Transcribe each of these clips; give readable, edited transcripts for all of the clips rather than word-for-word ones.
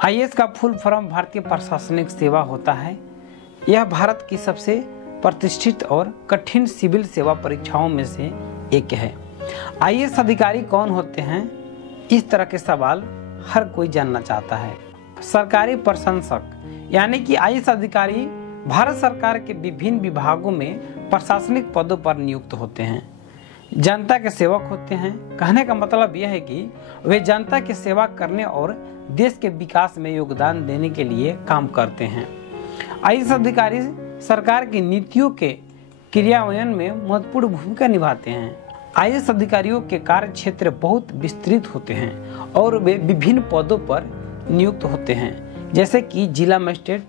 IAS का full form भारतीय प्रशासनिक सेवा होता है। यह भारत की सबसे प्रतिष्ठित और कठिन सिविल सेवा परीक्षाओं में से एक है। आईएएस अधिकारी कौन होते हैं, इस तरह के सवाल हर कोई जानना चाहता है। सरकारी प्रशंसक यानी कि आईएएस अधिकारी भारत सरकार के विभिन्न विभागों में प्रशासनिक पदों पर नियुक्त होते हैं। जनता के सेवक होते हैं। कहने का मतलब यह है कि वे जनता की सेवा करने और देश के विकास में योगदान देने के लिए काम करते हैं। आईएएस अधिकारी सरकार की नीतियों के क्रियान्वयन में महत्वपूर्ण भूमिका निभाते हैं। आईएएस अधिकारियों के कार्य क्षेत्र बहुत विस्तृत होते हैं और वे विभिन्न पदों पर नियुक्त होते हैं, जैसे कि जिला मजिस्ट्रेट,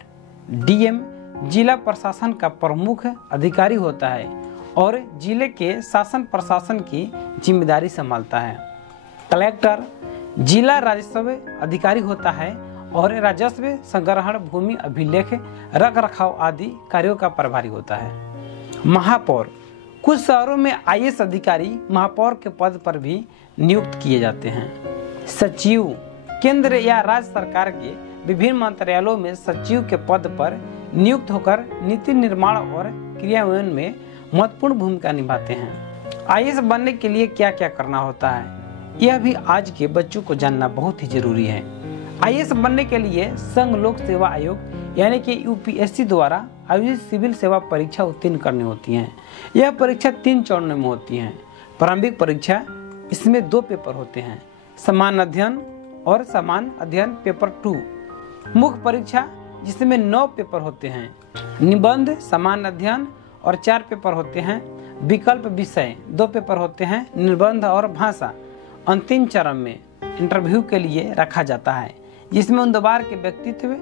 डीएम जिला प्रशासन का प्रमुख अधिकारी होता है और जिले के शासन प्रशासन की जिम्मेदारी संभालता है। कलेक्टर जिला राजस्व अधिकारी होता है और राजस्व संग्रहण, भूमि अभिलेख, रख रखाव आदि कार्यों का प्रभारी होता है। महापौर कुछ शहरों में आईएएस अधिकारी महापौर के पद पर भी नियुक्त किए जाते हैं। सचिव केंद्र या राज्य सरकार के विभिन्न मंत्रालयों में सचिव के पद पर नियुक्त होकर नीति निर्माण और क्रियान्वयन में महत्वपूर्ण भूमिका निभाते हैं। आईएएस बनने के लिए क्या क्या करना होता है, यह भी आज के बच्चों को जानना बहुत ही जरूरी है। आईएएस बनने के लिए संघ लोक सेवा आयोग यानी कि यूपीएससी द्वारा आयोजित सिविल सेवा परीक्षा उत्तीर्ण करनी होती है। यह परीक्षा 3 चरणों में होती है। प्रारंभिक परीक्षा, इसमें 2 पेपर होते हैं, समान अध्ययन और समान अध्ययन पेपर 2। मुख्य परीक्षा जिसमें 9 पेपर होते हैं, निबंध, समान अध्ययन और 4 पेपर होते हैं। विकल्प विषय 2 पेपर होते हैं, निबंध और भाषा। अंतिम चरण में इंटरव्यू के लिए रखा जाता है, जिसमें उम्मीदवार के व्यक्तित्व,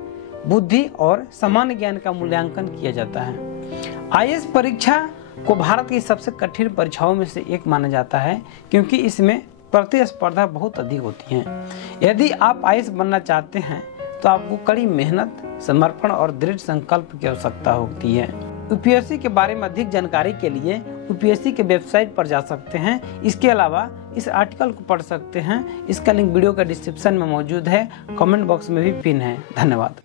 बुद्धि और सामान्य ज्ञान का मूल्यांकन किया जाता है। आईएएस परीक्षा को भारत की सबसे कठिन परीक्षाओं में से एक माना जाता है, क्योंकि इसमें प्रतिस्पर्धा बहुत अधिक होती है। यदि आप आईएएस बनना चाहते हैं तो आपको कड़ी मेहनत, समर्पण और दृढ़ संकल्प की आवश्यकता होती है। यूपीएससी के बारे में अधिक जानकारी के लिए यूपीएससी के वेबसाइट पर जा सकते हैं। इसके अलावा इस आर्टिकल को पढ़ सकते हैं। इसका लिंक वीडियो का डिस्क्रिप्शन में मौजूद है, कमेंट बॉक्स में भी पिन है। धन्यवाद।